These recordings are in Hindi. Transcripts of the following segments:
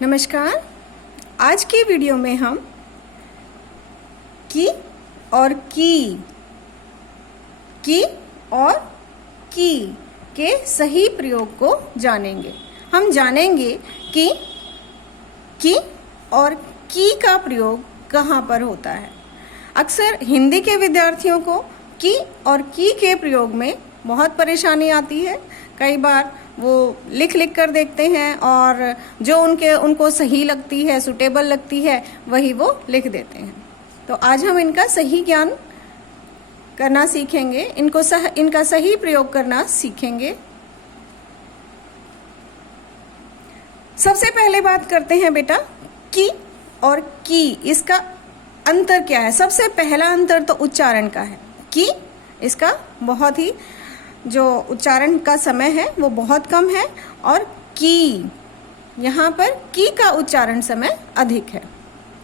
नमस्कार। आज की वीडियो में हम की और की के सही प्रयोग को जानेंगे। हम जानेंगे कि और की का प्रयोग कहाँ पर होता है। अक्सर हिंदी के विद्यार्थियों को की और की के प्रयोग में बहुत परेशानी आती है। कई बार वो लिख कर देखते हैं और जो उनको सही लगती है, सुटेबल लगती है, वही वो लिख देते हैं। तो आज हम इनका सही ज्ञान करना सीखेंगे, इनका सही प्रयोग करना सीखेंगे। सबसे पहले बात करते हैं बेटा की और की, इसका अंतर क्या है। सबसे पहला अंतर तो उच्चारण का है। की इसका बहुत ही जो उच्चारण का समय है वो बहुत कम है और की यहाँ पर की का उच्चारण समय अधिक है।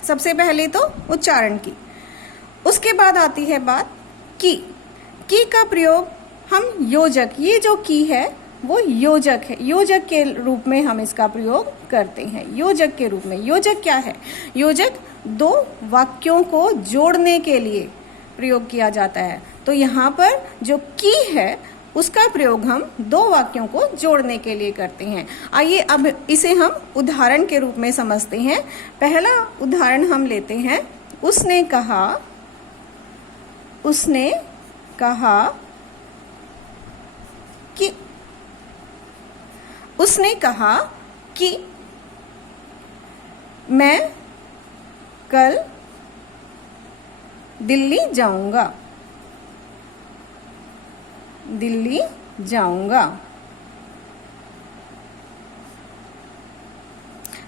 सबसे पहले तो उच्चारण की, उसके बाद आती है बात की का प्रयोग हम योजक, ये जो की है वो योजक है, योजक के रूप में हम इसका प्रयोग करते हैं। योजक के रूप में, योजक क्या है? योजक दो वाक्यों को जोड़ने के लिए प्रयोग किया जाता है। तो यहाँ पर जो की है उसका प्रयोग हम दो वाक्यों को जोड़ने के लिए करते हैं। आइए अब इसे हम उदाहरण के रूप में समझते हैं। पहला उदाहरण हम लेते हैं, उसने कहा कि, उसने कहा कि मैं कल दिल्ली जाऊंगा।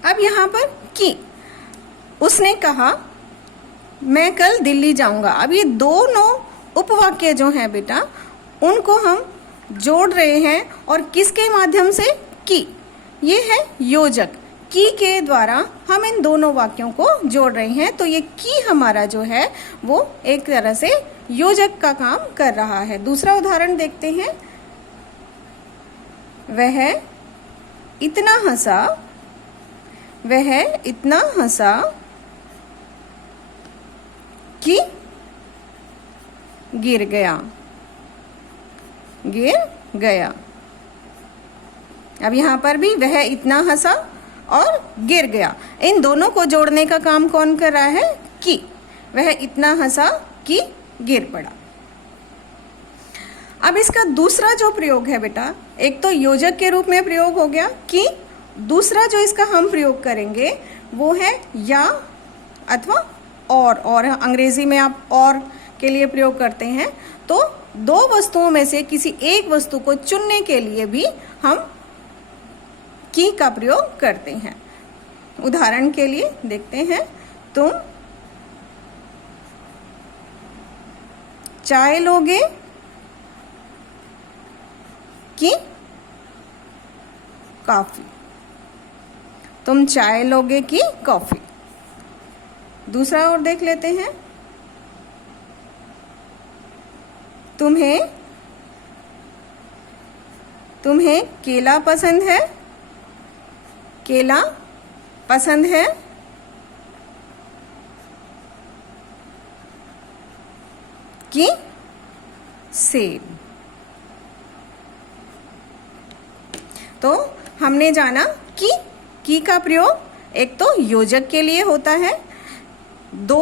अब यहाँ पर की, उसने कहा मैं कल दिल्ली जाऊंगा। अब ये दोनों उपवाक्य जो हैं बेटा, उनको हम जोड़ रहे हैं और किसके माध्यम से? की, ये है योजक। की के द्वारा हम इन दोनों वाक्यों को जोड़ रहे हैं। तो ये की हमारा जो है वो एक तरह से योजक का काम कर रहा है। दूसरा उदाहरण देखते हैं, वह इतना हंसा कि गिर गया। अब यहाँ पर भी वह इतना हंसा और गिर गया, इन दोनों को जोड़ने का काम कौन कर रहा है? की। वह इतना हंसा कि गिर पड़ा। अब इसका दूसरा जो प्रयोग है बेटा, एक तो योजक के रूप में प्रयोग हो गया कि, दूसरा जो इसका हम प्रयोग करेंगे वो है या अथवा और अंग्रेजी में आप और के लिए प्रयोग करते हैं। तो दो वस्तुओं में से किसी एक वस्तु को चुनने के लिए भी हम की का प्रयोग करते हैं। उदाहरण के लिए देखते हैं, तुम चाय लोगे कि कॉफी? तुम चाय लोगे कि कॉफी? दूसरा और देख लेते हैं, तुम्हें केला पसंद है कि सेब? तो हमने जाना की का प्रयोग एक तो योजक के लिए होता है, दो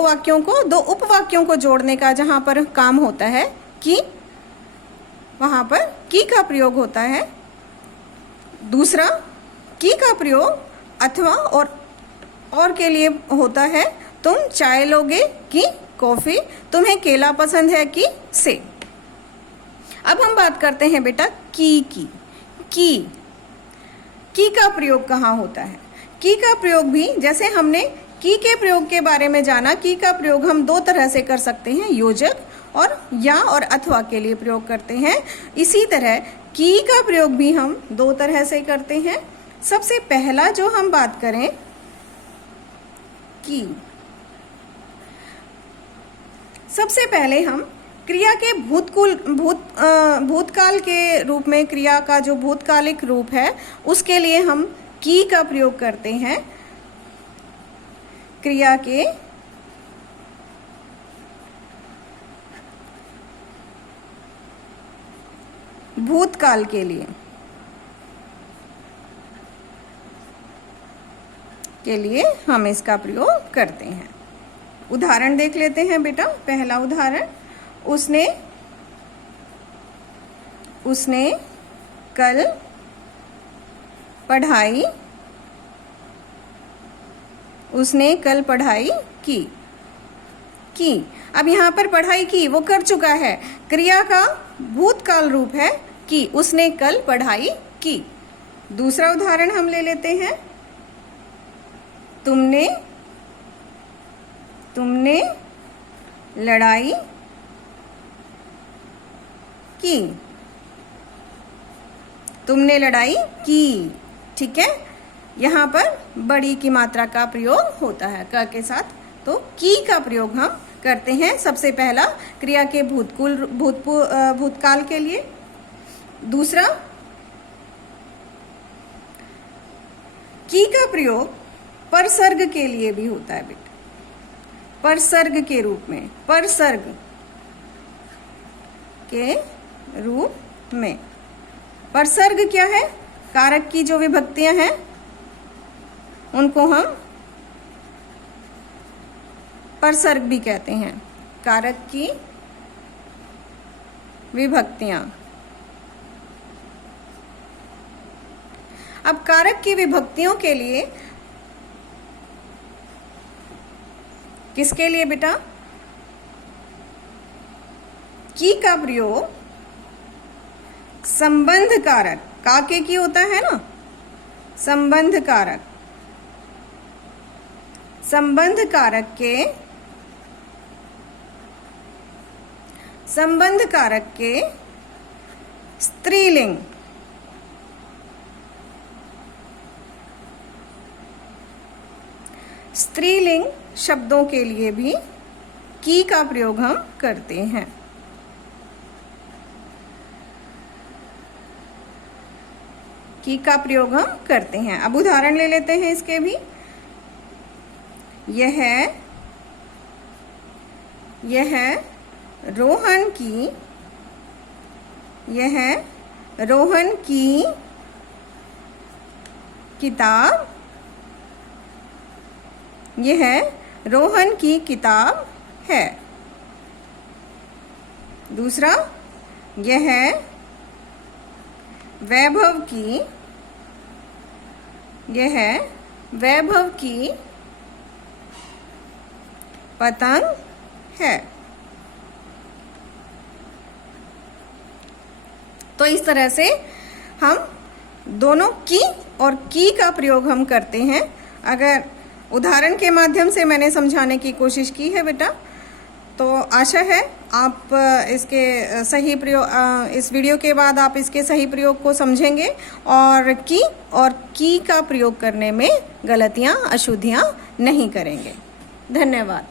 उपवाक्यों को जोड़ने का जहाँ पर काम होता है कि, वहाँ पर की का प्रयोग होता है। दूसरा की का प्रयोग अथवा और के लिए होता है, तुम चाय लोगे कि कॉफी? तुम्हें केला पसंद है कि सेब? अब हम बात करते हैं बेटा की का प्रयोग कहाँ होता है। की का प्रयोग भी जैसे हमने की के प्रयोग के बारे में जाना, की का प्रयोग हम दो तरह से कर सकते हैं, योजक और या और अथवा के लिए प्रयोग करते हैं। इसी तरह की का प्रयोग भी हम दो तरह से करते हैं। सबसे पहला जो हम बात करें की, सबसे पहले हम क्रिया के भूतकाल के रूप में, क्रिया का जो भूतकालिक रूप है उसके लिए हम की का प्रयोग करते हैं। क्रिया के भूतकाल के लिए हम इसका प्रयोग करते हैं। उदाहरण देख लेते हैं बेटा। पहला उदाहरण, उसने कल पढ़ाई की। अब यहाँ पर पढ़ाई की वो कर चुका है, क्रिया का भूतकाल रूप है कि उसने कल पढ़ाई की। दूसरा उदाहरण हम ले लेते हैं, तुमने लड़ाई की। तुमने लड़ाई की, ठीक है। यहाँ पर बड़ी की मात्रा का प्रयोग होता है क के साथ, तो की का प्रयोग हम करते हैं सबसे पहला क्रिया के भूतकाल के लिए। दूसरा, की का प्रयोग परसर्ग के लिए भी होता है बेटा, परसर्ग के रूप में, परसर्ग के रूप में। परसर्ग क्या है? कारक की जो विभक्तियां हैं उनको हम परसर्ग भी कहते हैं। कारक की विभक्तियां। अब कारक की विभक्तियों के लिए, किसके लिए बेटा? की का प्रयोग संबंध कारक, काके की होता है ना, संबंध कारक, संबंध कारक के स्त्रीलिंग, स्त्रीलिंग शब्दों के लिए भी की का प्रयोग हम करते हैं। की का प्रयोग हम करते हैं। अब उदाहरण ले लेते हैं इसके भी। यह रोहन की किताब, यह रोहन की किताब है। दूसरा, यह वैभव की पतंग है। तो इस तरह से हम दोनों की और की का प्रयोग हम करते हैं। अगर उदाहरण के माध्यम से मैंने समझाने की कोशिश की है बेटा, तो आशा है आप इसके सही प्रयोग, इस वीडियो के बाद आप इसके सही प्रयोग को समझेंगे और की का प्रयोग करने में गलतियां, अशुद्धियां नहीं करेंगे। धन्यवाद।